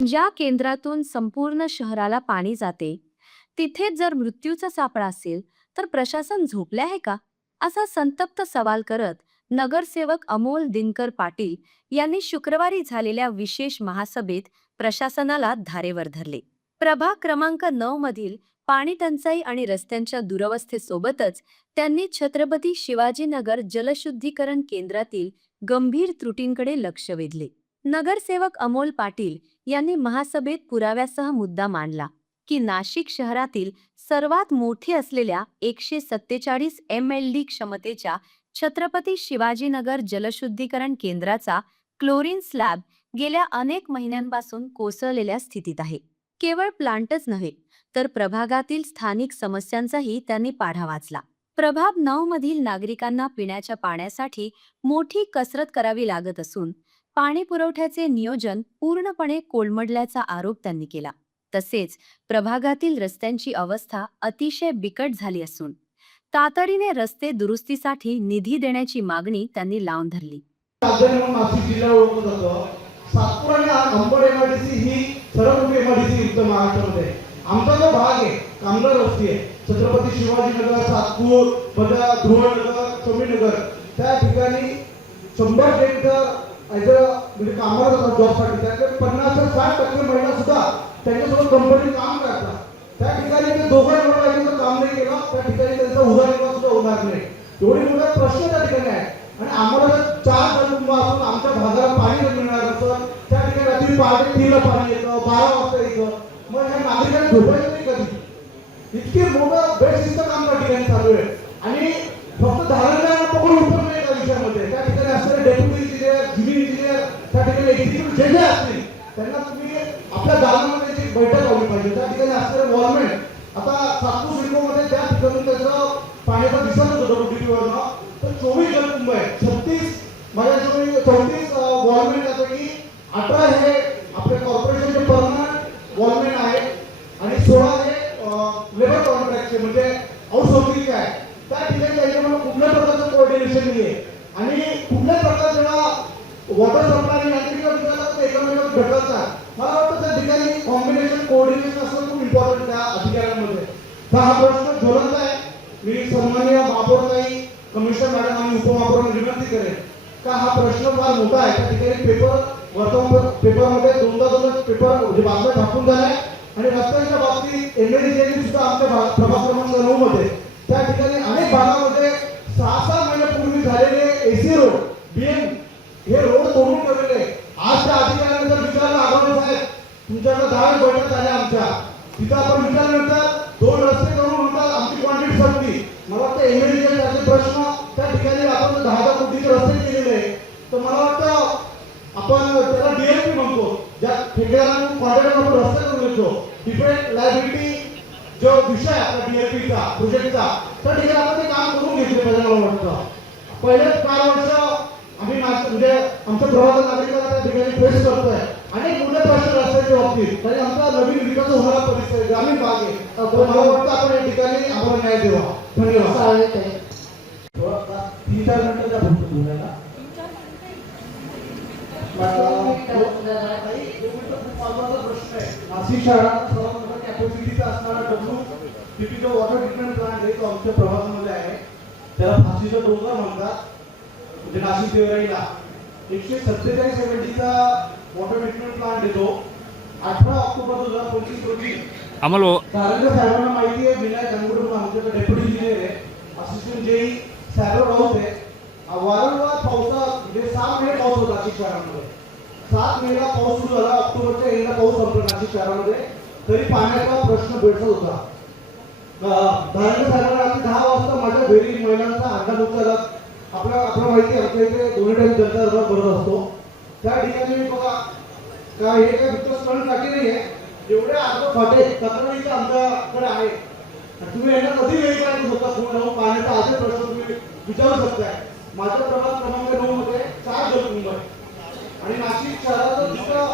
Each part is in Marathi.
ज्या केंद्रातून संपूर्ण शहराला पाणी जाते, तिथेच जर मृत्यूचा सापळा असेल, तर प्रशासन झोपले आहे का? असा संतप्त सवाल करत नगरसेवक अमोल दिनकर पाटील यांनी शुक्रवारी झालेल्या विशेष महासभेत प्रशासनाला धारेवर धरले. प्रभाग क्रमांक 9 मधील पाणी टंचाई आणि रस्त्यांच्या दुरवस्थेसोबतच त्यांनी छत्रपती शिवाजीनगर जलशुद्धीकरण केंद्रातील गंभीर त्रुटींकडे लक्ष वेधले. नगरसेवक अमोल पाटील यांनी महासभेत पुराव्यासह मुद्दा मांडला की नाशिक शहरातील सर्वात मोठी असलेल्या 147 MLD क्षमतेच्या छत्रपती शिवाजीनगर जलशुद्धीकरण केंद्राचा क्लोरीन स्लॅब गेल्या अनेक महिन्यांपासून कोसळलेल्या स्थितीत आहे. केवळ प्लांटच नव्हे तर प्रभागातील स्थानिक समस्यांचाही त्यांनी पाढा वाचला. प्रभाग 9 मधील नागरिकांना पिण्याच्या पाण्यासाठी मोठी कसरत करावी लागत असून पाणी पुरवठ्याचे नियोजन पूर्णपणे कोलमडल्याचा आरोप त्यांनी केला. तसेच प्रभागातील रस्त्यांची अवस्था अतिशय बिकट झाली असून तातडीने रस्ते दुरुस्तीसाठी निधी देण्याची मागणी त्यांनी लावून धरली. नाशिक जिल्हा ओळखलं जातं. सातपूर आणि अंबड एमआयडीसी ही सर्वात मोठी एमआयडीसी युक्त महाराष्ट्रामध्ये. आमचा जो भाग आहे कामगार वस्ती आहे, छत्रपती शिवाजीनगर, सातपूर, ध्रुवनगर, समीनगर, त्या ठिकाणी 100 हेक्टर म्हणजे कामगार जॉबसाठी त्यातले 50 ते 60% महिला सुद्धा त्यांच्यासोबत कंपनी काम करतात. त्या ठिकाणी ते दोघं एवढं काम नाही केलं, त्या ठिकाणी त्यांचा उदरनिर्वाह सुद्धा होणार नाही. एवढी मोठा प्रश्न त्या ठिकाणी आहे. आणि आम्हाला 4 कुटुंब असून आमच्या भागाला पाणी मिळणार नसतं, त्या ठिकाणी रात्री 5:30ला पाणी येतं, 12 वाजता येतं. मग ह्या नागरिकांना झोपायचं नाही कधी. इतके मोठं बेशिस्त काम त्या ठिकाणी चालू आहे. आणि फक्त धारणा पकडून उपयोग नाही त्या विषयामध्ये. त्या ठिकाणी असणारे डेप्युटी इंजिनियर, ज्युनियर इंजिनियर, त्या ठिकाणी एक्झिक्युटिव्ह जे असतील त्यांना तुम्ही आपल्या गावामध्ये जी बैठक लावली पाहिजे. त्या ठिकाणी असणारे वॉलमेन, आता सातपूर सिडकोमध्ये त्या ठिकाणी त्याचं पाण्याचा दिसत होतं डीपीवरनं, तर 24 जलकुंभ आहे. 36 माझ्याजवळ 34 वॉलमेन त्यापैकी 18 हे आपल्या कॉर्पोरेशनचे परमनंट वॉलमेन आहेत आणि 16 हे लेबर कॉन्ट्रॅक्टचे म्हणजे आउटसोर्सिंग आहे. त्या ठिकाणी त्याच्यामुळे कुठल्या प्रकारचं कोऑर्डिनेशन नाही आहे आणि कुठल्या प्रकारचं वॉटर सप्लाय आणि यांत्रिक विभागात एकमेकांना भेटतात. मला वाटतं त्या ठिकाणी कॉम्बिनेशन कोऑर्डिनेशन असणं खूप इम्पॉर्टंट त्या अधिकाऱ्यांमध्ये. तर हा प्रश्न ज्वलंत आहे. मी सन्माननीय महापौरताई, कमिशनर मॅडम आणि उपमहापौरांना विनंती करेन का हा प्रश्न फार मोठा आहे. त्या ठिकाणी वर्तमान पेपरमध्ये दोनदा पेपर म्हणजे बातम्या छापून झाल्या आणि रस्त्यांच्या बाबतीत एमएलडीसी सुद्धा आमच्या प्रभाग क्रमांक 9 मध्ये त्या ठिकाणी अनेक भागामध्ये 6-6 महिन्यापूर्वी झालेले एसी रोड, बीएम हे रोड तोडून ठेवलेले. आज त्या अधिकाऱ्यांना जर विचारलं आढळलं साहेब तुमच्याकडे 10 बैठक झाल्या आमच्या तिथं आपण विचारल्यानंतर 2 रस्ते करून म्हणतात आमची क्वांटिटी संपली. मला वाटतं एमएलडीचे प्रश्न त्या ठिकाणी आपण 10 कोटीचे रस्ते केलेले आहे. तर मला वाटतं आपण त्याला डीएलपी म्हणतो, ज्या ठेकेदारांना कॉन्ट्रॅक्टर आपण रस्ते करून देतो, डिफरेंट लायबिलिटी जो विषय आपला डीएलपीचा प्रोजेक्टचा, त्या ठिकाणी आपण ते काम करून घेतले पाहिजे. मला वाटतं पहिले 4 वर्ष आम्ही म्हणजे आमच्या प्रभागात नागरिकांना त्या ठिकाणी फेस करतोय अनेक मोठे प्रश्न रस्त्याच्या बाबतीत. तरी आमचा नवीन विकास होणारा परिसर ग्रामीण भाग आहे. मला वाटतं आपण या ठिकाणी आम्हाला न्याय द्यावा. धन्यवाद. 3-4 मिनिटाचा फक्त बोलायला नाशिक शहरात सर्वात मोठा कॅपॅसिटीचा असणारा डब्ल्यूटीपीचा वॉटर ट्रीटमेंट प्लांट आहे तो आमच्या प्रभागामध्ये आहे. त्याला फाशीचा डोंगर म्हणतात. म्हणजे नाशिक देवराईला 147 MLDचा वॉटर ट्रीटमेंट प्लांट येतो. 18 ऑक्टोबर 2025 रोजी आम्हाला साहेबांना माहिती आहे. विनायक गंगुडूर आमच्याकडे डेप्युटी इंजिनियर आहे, असिस्टंट जेई साहेब राऊत आहे. वारंवार पावसात म्हणजे 6 महिने पाऊस होता नाशिक शहरामध्ये. 7 मेला पाऊस सुरू झाला, ऑक्टोबरच्या एंडला पाऊस संपला नाशिक शहरामध्ये. तरी पाण्याचा प्रश्न भेटत होता. धारणकर साहेबांना रात्री 10 वाजता माझ्या घरी महिलांचा अंदाज उचलला. आपल्याला माहिती आहे आमच्या इथे 2 टाइम जनता दरबार भरत असतो. त्या ठिकाणी बघा का हे काय फक्त स्टंट टाकी नाही आहे, एवढे अर्ध फाटे तक्रारीचे आमच्याकडे आहे. तुम्ही यांना कधी वेळ करायचं होता फोन लावून पाण्याचा आधी प्रश्न तुम्ही विचारू शकताय. माझ्या प्रभाग क्रमांक 9 मध्ये 4 जलकुंभ आहे आणि नाशिक शहराचा जितका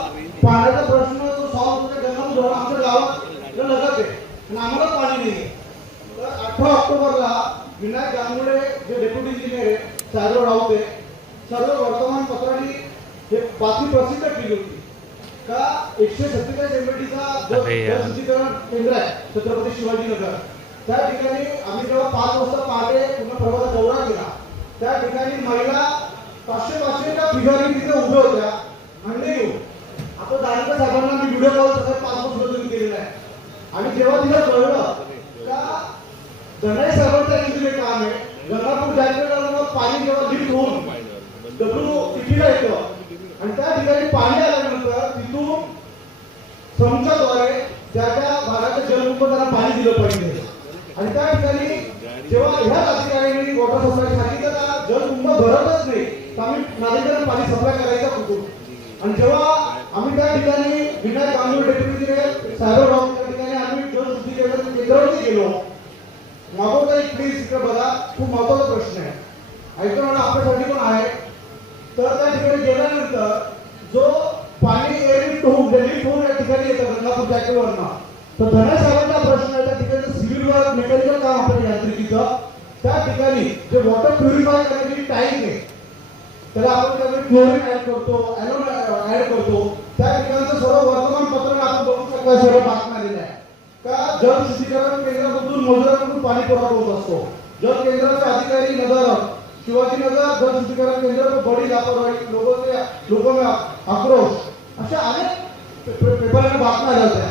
पाण्याचा प्रश्न तो सॉल्व्ह होतो गंगापूर धरण आमच्या गावात लगत आहे आणि आम्हाला पाणी नाही आहे. तर 18 ऑक्टोबरला विनायक गांगुडे जे डेप्युटी इंजिनियर आहे, साहेब राऊत आहे, सर्व वर्तमानपत्रांनी हे बातमी प्रसिद्ध केली होती का 147 एमएलडीचा जलशुद्धीकरण केंद्र आहे छत्रपती शिवाजीनगर. त्या ठिकाणी आम्ही जेव्हा 5 वाजता पहाटे पूर्ण प्रभागाचा दौरा केला, त्या ठिकाणी महिला 500-500च्या फिगारी तिथे उभ्या होत्या अंडे घेऊन. आपण दानकर साहेबांना मी व्हिडिओ कॉल सगळं पासपोर्ट केलेला आहे. आणि जेव्हा तिला कळलं का धनाई साहेबांचं ऍक्च्युली काम आहे, गंगापूर जायला पाणी जेव्हा लिफ्ट होऊन WTP-ला येतं आणि त्या ठिकाणी पाणी आल्यानंतर तिथून संचाद्वारे त्या त्या भागाच्या जलकुंभांना पाणी दिलं पाहिजे. आणि त्या ठिकाणी जेव्हा ह्या अधिकाऱ्यांनी वॉटर सप्लाय सांगितलं का जलकुंभ भरतच नाही तर आम्ही नागरिकांना पाणी सप्लाय करायचं कुठून. आणि जेव्हा आम्ही त्या ठिकाणी विनायक गांगुर्डे डेप्युटी साहेबराव त्या ठिकाणी आम्ही जलशुद्धीकरण केंद्रावरती गेलो. मागवता एक प्लीज इकडे बघा, खूप महत्वाचा प्रश्न आहे, ऐकून आपल्यासाठी पण आहे. तर त्या ठिकाणी गेल्यानंतर जो पाणी एअरलिफ्ट होऊन या ठिकाणी येतं गंगापूर जॅकेटवरनं, तर धनाई साहेबांचा प्रश्न आहे त्या ठिकाणी सिव्हिल वर्क मेकॅनिकल काम आपल्या यांत्रिकीचं. त्या ठिकाणी जे वॉटर प्युरिफाय करण्याची टँक आहे त्याला आपण त्यामध्ये क्लोरीन ऍड करतो, ॲलोन ऍड करतो. त्या ठिकाणचं सर्व वर्तमानपत्र आपण बघू शकता, सर्व बातम्या आलेल्या आहे का जल शुद्धीकरण केंद्रामधून मजुरांकडून पाणी पुरवठा होत असतो. जल केंद्राचे अधिकारी नगर शिवाजीनगर जल शुद्धीकरण केंद्र बडी लापरवाही, लोक आक्रोश, अशा अनेक पेपरला बातम्या आल्या होत्या.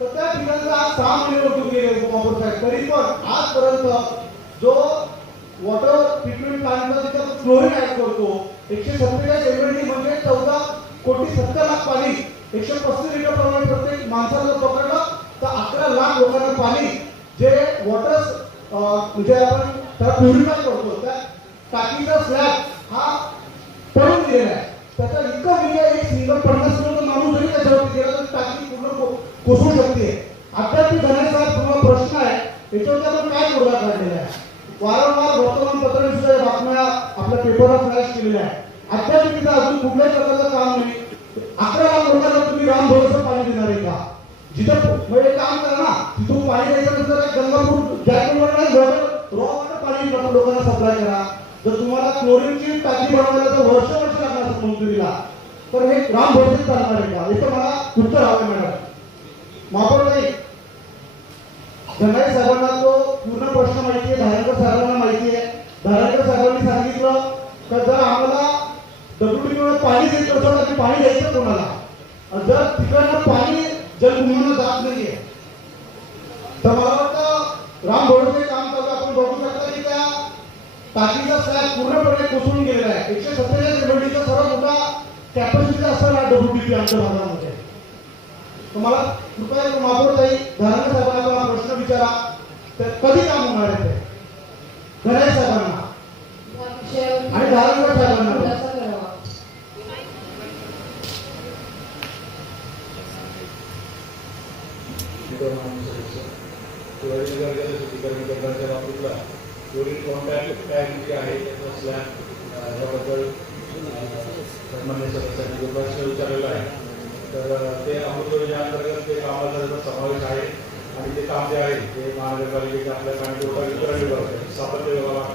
तर त्या ठिकाणी आज 6 महिने होऊन गेले उपमहापौर साहेब, तरी पण आजपर्यंत जो वॉटर ट्रीटमेंट प्लांटला तिथं क्लोरीन ऍड करतो 147 एमएलडी म्हणजे 14,70,00,000 पाणी 135 लिटर प्रमाणे प्रत्येक माणसाला पकडलं तर 11 लाख लोकांना पाणी जे वॉटर म्हणजे आपण त्याला प्युरिफाय करतो त्या टाकीचा स्लॅब हा पडून दिलेला आहे. त्याचा इतकं म्हणजे एक सिंगल 50 किलोचा माणूस जरी त्याच्यावरती गेला तर टाकी पूर्ण कोसळू शकते. आता ती धनाचा पूर्ण प्रश्न आहे, याच्यावरती आपण काय तोडगा काढलेला आहे. वारंवार वर्तमानपत्रांनी सुद्धा बातम्या आपल्या पेपरला फ्लॅश केलेल्या आहे. अद्याप तिथं अजून कुठल्याही प्रकारचं काम नाही. 11 लाख लोकांना तुम्ही राम भरोसा पाणी देणार आहे का? जिथं म्हणजे काम करा ना, तिथून पाणी द्यायचं नंतर गंगापूर जॅकेटवर नाही रॉ वॉटर पाणी लोकांना सप्लाय करा. जर तुम्हाला क्लोरीनची टाकी बनवायला तर वर्ष लागणार असेल मंजुरीला, तर हे राम भरोसे चालणार आहे का? हे मला उत्तर हवं मॅडम. महापौर नाही धनाई साहेबांना तो पूर्ण प्रश्न माहिती आहे, धारणकर साहेबांना माहिती आहे. धारणकर साहेबांनी सांगितलं की जर आम्हाला WTP पाणी देत असेल तर पाणी द्यायचं कोणाला? जर तिकडनं पाणी जलकुंभांना जात नाहीये तर मला वाटतं राम भरोसे काम चालू आपण बघू शकता की त्या टाकीचा स्लॅब पूर्णपणे कोसळून गेलेला आहे. 147 एमएलडीचा सर्वात मोठा कॅपॅसिटी असताना WTP आमच्या भागामध्ये. तर मला कृपया महापौर ताई धारणकर साहेबांना प्रश्न विचारा, तर कधी काम होणार आहे ते धनाई साहेबांना आणि धारणकर साहेबांना. शिवाजीनगर जलशुद्धीकरण केंद्राच्या बाबतीतला क्लोरीन कॉन्टॅक्ट टँक जे आहे त्याचा स्लॅब याबद्दल सन्मान्य सदस्यांनी जो प्रश्न विचारलेला आहे, तर ते अमृत योजनेअंतर्गत ते कामाचा त्याचा समावेश आहे. आणि ते काम जे आहे ते महानगरपालिकेच्या आपल्या पाणी पुरवठा वितरण विभाग सातत्य विभागात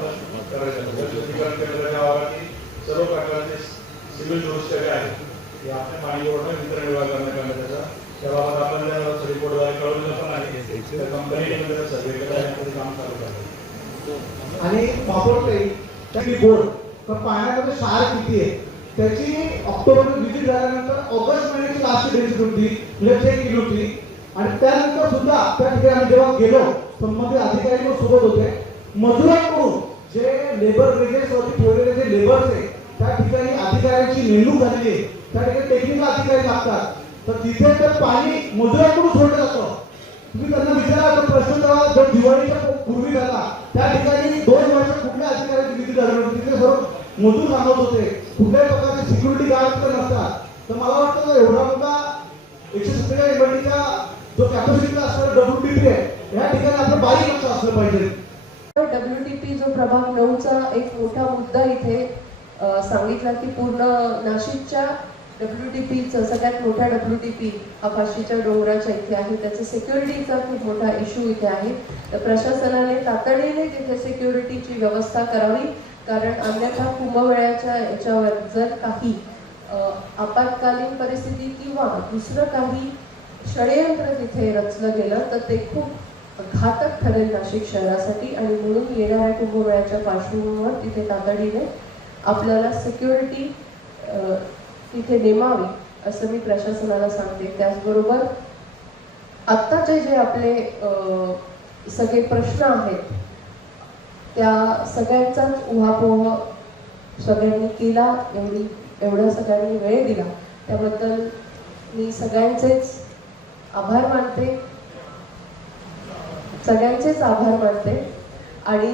करायचं. जलशुद्धीकरण केंद्राच्या आवारातील सर्व प्रकारचे सिव्हिल दुरुस्त्या जे आहेत ते आपल्या पाणी पुरवठा वितरण विभागाने करण्याचा त्याबाबत आपण रिपोर्टद्वारे कळवलेलं पण आहे. त्या कंपनीमध्ये सर्वे केल्यानंतर काम चालू आहे. आणि वापरते त्याची बोर्ड तर पाण्यामध्ये क्षार किती आहे त्याची ऑक्टोबर विजिट झाल्यानंतर ऑगस्ट महिन्याची लास्ट डेट होती, म्हणजे चेक केली होती. आणि त्यानंतर सुद्धा त्या ठिकाणी आम्ही जेव्हा गेलो संबंधित अधिकारी पण सोबत होते. मजुरांकडून जे लेबर ब्रिगेड वरती ठेवलेले जे लेबर्स आहे त्या ठिकाणी अधिकाऱ्यांची नेमणूक झालेली आहे. त्या ठिकाणी टेक्निकल अधिकारी लागतात, तर तिथे ते पाणी मजुरांकडून सोडलं जातं. तुम्ही त्यांना विचारा तर प्रश्न तेव्हा जो दिवाळीच्या पूर्वी झाला त्या ठिकाणी 2 वर्ष कुठल्या अधिकाऱ्याची विधी झाली होती, तिथे सर्व मजूर सांगत होते कुठल्याही प्रकारचे सिक्युरिटी गार्ड तर नसतात. तर मला वाटतं एवढा मोठा 170 एमएलडीचा जो कॅपॅसिटीचा असणारा WTP आहे या ठिकाणी आपलं बारीक लक्ष असलं पाहिजे. WTP जो प्रभाग 9चा एक मोठा मुद्दा इथे सांगितला की पूर्ण नाशिकच्या WTPचं सगळ्यात मोठा WTP हा फाशीच्या डोंगराच्या इथे आहे. त्याचा सिक्युरिटीचा खूप मोठा इश्यू इथे आहे. तर प्रशासनाने तातडीने तिथे सिक्युरिटीची व्यवस्था करावी, कारण अन्यथा कुंभमेळ्याच्या याच्यावर जर काही आपत्कालीन परिस्थिती किंवा दुसरं काही षडयंत्र तिथे रचलं गेलं तर ते खूप घातक ठरेल नाशिक शहरासाठी आणि म्हणून येणाऱ्या कुंभमेळ्याच्या पार्श्वभूमीवर तिथे तातडीने आपल्याला सिक्युरिटी तिथे नेमावी असं मी प्रशासनाला सांगते. त्याचबरोबर आत्ताचे जे आपले सगळे प्रश्न आहेत त्या सगळ्यांचाच उहापोह सगळ्यांनी केला, एवढा सगळ्यांनी वेळ दिला त्याबद्दल मी सगळ्यांचेच आभार मानते आणि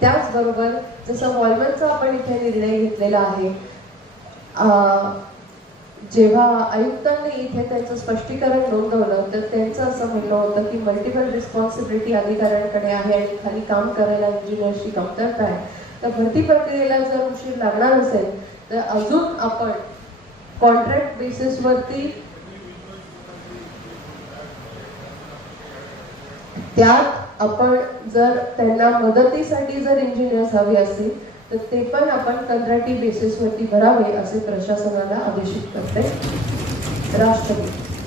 त्याचबरोबर जसं वॉलमनचा आपण इथे निर्णय घेतलेला आहे, जेव्हा आयुक्तांनी इथे त्यांचं स्पष्टीकरण नोंदवलं तर त्यांचं असं म्हणणं होतं की मल्टिपल रिस्पॉन्सिबिलिटी अधिकाऱ्यांकडे आहे आणि खाली काम करायला इंजिनियर्सची कमतरता आहे. तर भरती प्रक्रियेला जर उशीर लागणार असेल तर अजून आपण कॉन्ट्रॅक्ट बेसिसवरती त्यात आपण जर त्यांना मदतीसाठी जर इंजिनियर्स हवे असतील तर ते पण आपण कंत्राटी बेसिसवरती भरावे असे प्रशासनाला आदेशित करते. राष्ट्रपती.